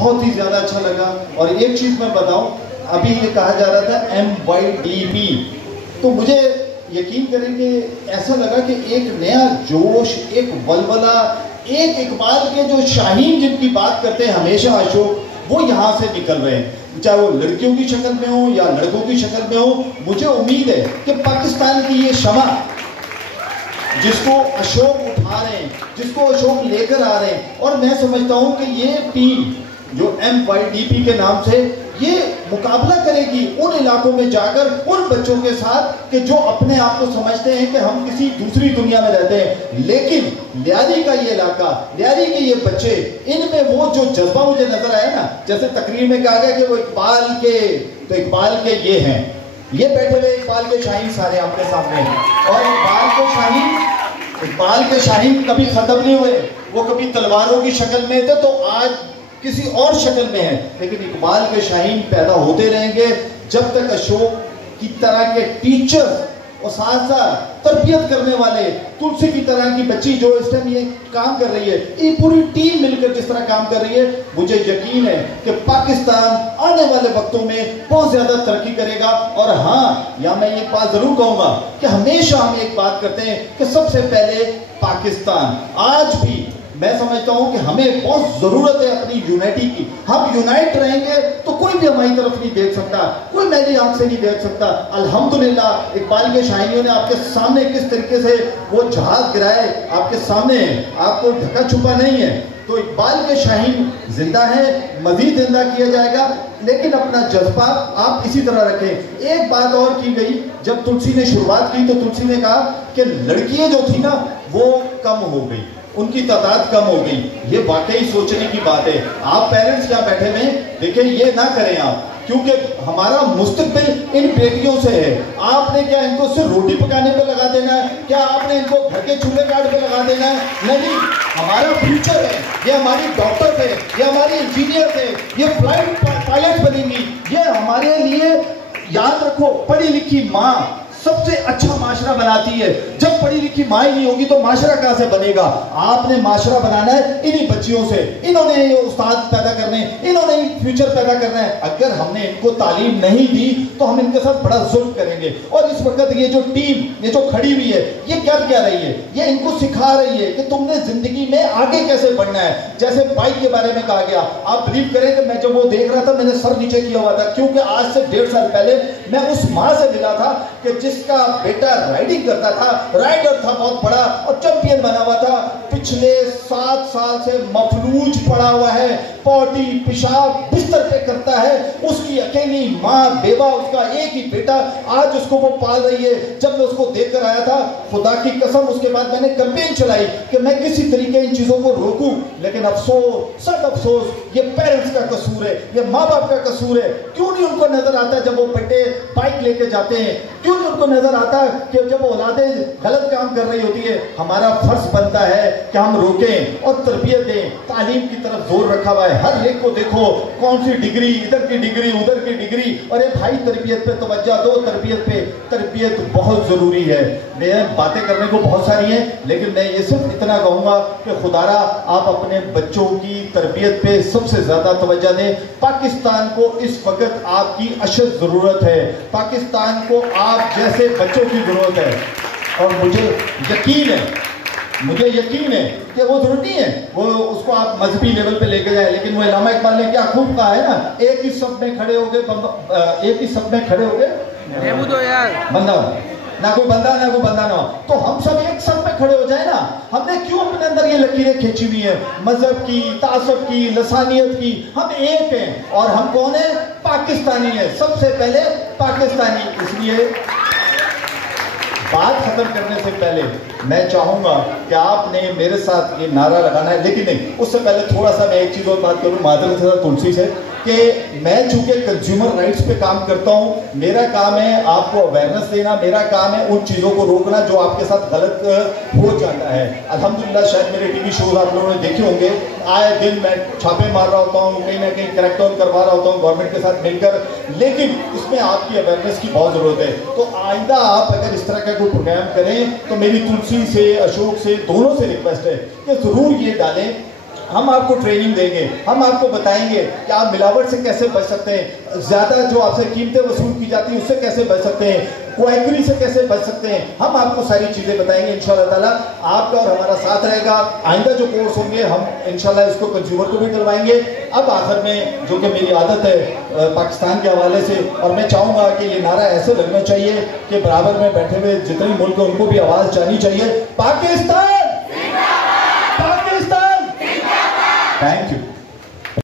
بہت ہی زیادہ اچھا لگا. اور ایک چیز میں بتاؤں, ابھی یہ کہا جا رہا تھا MYDP, تو مجھے یقین کریں کہ ایسا لگا کہ ایک نیا جوش, ایک ولولہ, ایک اقبال کے جو شاہین جن کی بات کرتے ہیں ہمیشہ اشوک, وہ یہاں سے نکل رہے ہیں, چاہے وہ لڑکیوں کی شکل میں ہوں یا لڑکوں کی شکل میں ہوں. مجھے امید ہے کہ پاکستان کی یہ شمع جس کو اشوک اٹھا رہے ہیں, جس کو اشوک لے کر آ رہے ہیں, اور میں سمجھتا ہوں کہ یہ ٹیم جو MYDP کے نام سے یہ مقابلہ کرے گی ان علاقوں میں جا کر ان بچوں کے ساتھ کہ جو اپنے آپ کو سمجھتے ہیں کہ ہم کسی دوسری دنیا میں رہتے ہیں, لیکن لیاری کا یہ علاقہ, لیاری کے یہ بچے, ان میں وہ جو جذبہ مجھے نظر آیا نا, جیسے تقریر میں کہا گیا کہ وہ اقبال کے, تو اقبال کے یہ ہیں, یہ بیٹھے ہوئے اقبال کے شاہین سارے آپ کے سامنے ہیں. اور اقبال کے شاہین کبھی ختم نہیں ہوئے, وہ کبھی تلواروں کی شکل میں تھے تو آج کسی اور شکل میں ہیں, لیکن اقبال کے شاہین پیدا ہوتے رہیں گے جب تک اشوک کی طرح کے ٹیچر, اساتذہ, تربیت کرنے والے, تلسی کی طرح کی بچی جو اس ٹائم یہ کام کر رہی ہے, یہ پوری ٹیم مل کر جس طرح کام کر رہی ہے, مجھے یقین ہے کہ پاکستان آنے والے وقتوں میں بہت زیادہ ترقی کرے گا. اور ہاں, یا میں یہ بات ضرور کہوں گا کہ ہمیشہ ہم ایک بات کرتے ہیں کہ سب سے پہلے پاکستان. آج بھی میں سمجھتا ہوں کہ ہمیں بہت ضرورت ہے اپنی یونائٹی کی. ہم یونائٹ رہیں گے تو کوئی بھی ہماری طرف نہیں دیکھ سکتا, کوئی میری آنکھ سے نہیں دیکھ سکتا. الحمدللہ اقبال کے شاہینوں نے آپ کے سامنے کس طریقے سے وہ جہاز گرائے, آپ کے سامنے ہیں, آپ کو ڈھکا چھپا نہیں ہے. تو اقبال کے شاہین زندہ ہیں, مزید زندہ کیا جائے گا, لیکن اپنا جذبہ آپ اسی طرح رکھیں. ایک بات اور کی گئی, جب تلسی نے شروعات کی تو تلسی نے کہا کہ لڑکیاں جو تھی نا وہ کم ہو گئی, ان کی تعداد کم ہو گئی. یہ واقعی سوچنے کی بات ہے. آپ پیرنٹس یہاں بیٹھے ہوئے دیکھیں, یہ نہ کریں آپ, کیونکہ ہمارا مستقبل ان بیٹیوں سے ہے. آپ نے کیا ان کو صرف روٹی پکانے پہ لگا دینا ہے؟ کیا آپ نے ان کو گھر کے چولہے کاٹ پہ لگا دینا ہے؟ نہیں, ہمارا فیوچر ہے. یہ ہماری ڈاکٹر تھے, یہ ہماری انجینئر تھے, یہ فلائٹ پائلٹ بنیں گی. یہ ہمارے لیے یاد رکھو, پڑھی لکھی ماں سب سے اچھا معاشرہ بناتی ہے. جب پڑھی لکھی ماں ہی نہیں ہوگی تو معاشرہ کہاں سے بنے گا؟ آپ نے معاشرہ بنانا ہے انہی بچیوں سے. انہوں نے یہ استاد پیدا کرنے, انہوں نے فیوچر پیدا کرنا ہے. اگر ہم نے ان کو تعلیم نہیں دی تو ہم ان کے ساتھ بڑا ظلم کریں گے. اور اس وقت یہ جو ٹیم یہ جو کھڑی ہوئی ہے, یہ کیا کہہ رہی ہے؟ یہ ان کو سکھا رہی ہے کہ تم نے زندگی میں آگے کیسے بڑھنا ہے. جیسے بائک کے بارے میں کہا گیا, آپ بلیو کریں کہ میں جب وہ دیکھ رہا تھا میں نے سر نیچے کیا ہوا تھا, کیونکہ آج سے 1.5 سال پہلے میں اس ماں سے ملا تھا کہ جس کا بیٹا رائڈنگ کرتا تھا, رائڈر تھا بہت بڑا اور چیمپئن بنا ہوا تھا, پچھلے 7 سال سے مفلوج پڑا ہوا ہے, پوٹی پیشاب بستر پہ کرتا ہے. اس کی اکیلی ماں بیوہ, اس کا ایک ہی بیٹا, آج اس کو وہ پال رہی ہے. جب میں اس کو دیکھ کر آیا تھا, خدا کی قسم اس کے بعد میں نے کمپین چلائی کہ میں کسی طریقے ان چیزوں کو روکوں, لیکن افسوس, سخت افسوس, یہ پیرنٹس کا قصور ہے, یہ ماں باپ کا قصور ہے. کیوں نہیں ان کو نظر آتا جب وہ بیٹے بائک لے کے جاتے ہیں؟ کیوں نہیں ان کو نظر آتا کہ جب اولادیں غلط کام کر رہی ہوتی ہے؟ ہمارا فرض بنتا ہے کہ ہم روکیں اور تربیت دیں. تعلیم کی طرف زور رکھا ہوا ہے, ہر ایک کو دیکھو کون سی ڈگری, ادھر کی ڈگری, ادھر کی ڈگری. اور ایک بھائی تربیت پہ توجہ دو, تربیت پہ. تربیت بہت ضروری ہے. میں باتیں کرنے کو بہت ساری ہیں, لیکن میں یہ صرف اتنا کہوں گا کہ خدا را آپ اپنے بچوں کی تربیت پہ سب سے زیادہ توجہ دیں. پاکستان کو اس وقت آپ کی اشد ضرورت ہے, پاکستان کو آپ جیسے بچوں کی ضرورت ہے. اور مجھے یقین ہے کہ وہ ضرورت نہیں ہے وہ اس کو آپ مذہبی لیول پہ لے کے جائیں, لیکن وہ علامہ اقبال نے کیا خوب کہا ہے نا, ایک ہی صف میں کھڑے ہو گئے بندہ, نہ کوئی بندہ نہ کوئی بندہ نہ ہو. تو ہم سب ایک صف میں کھڑے ہو جائیں نا. ہم نے کیوں اپنے اندر یہ لکیریں کھینچی ہوئی ہیں مذہب کی, تعصب کی, لسانیت کی؟ ہم ایک ہیں, اور ہم کون ہیں؟ پاکستانی ہیں, سب سے پہلے پاکستانی. اس لیے بات ختم کرنے سے پہلے میں چاہوں گا کہ آپ نے میرے ساتھ یہ نعرہ لگانا ہے, لیکن نہیں, اس سے پہلے تھوڑا سا میں ایک چیز اور بات کروں معذرت ہے تلسی سے, کہ میں چونکہ کنزیومر رائٹس پہ کام کرتا ہوں, میرا کام ہے آپ کو اویئرنس دینا, میرا کام ہے ان چیزوں کو روکنا جو آپ کے ساتھ غلط ہو جاتا ہے. الحمدللہ شاید میرے ٹی وی شوز آپ لوگوں نے دیکھے ہوں گے, آئے دن میں چھاپے مار رہا ہوتا ہوں, کہیں نہ کہیں کریک ڈاؤن کروا رہا ہوتا ہوں گورنمنٹ کے ساتھ مل کر, لیکن اس میں آپ کی اویئرنس کی بہت ضرورت ہے. تو آئندہ آپ اگر اس طرح کا کوئی پروگرام کریں تو میری تلسی سے, اشوک سے, دونوں سے ریکویسٹ ہے کہ ضرور یہ ڈالیں ہم آپ کو ٹریننگ دیں گے, ہم آپ کو بتائیں گے کہ آپ ملاوٹ سے کیسے بچ سکتے ہیں, زیادہ جو آپ سے قیمتیں وصول کی جاتی ہیں اس سے کیسے بچ سکتے ہیں, کوائکری سے کیسے بچ سکتے ہیں. ہم آپ کو ساری چیزیں بتائیں گے انشاءاللہ تعالیٰ. آپ کا اور ہمارا ساتھ رہے گا. آئندہ جو کورس ہوں گے ہم انشاءاللہ اس کو کنزیومر کو بھی کروائیں گے. اب آخر میں جو کہ میری عادت ہے پاکستان کے حوالے سے, اور میں چاہوں گا کہ یہ نعرہ ایسے لگنا چاہیے کہ برابر میں بیٹھے ہوئے جتنے ملک ہیں ان کو بھی آواز جانی چاہیے, پاکستان, پاکستان. Thank you.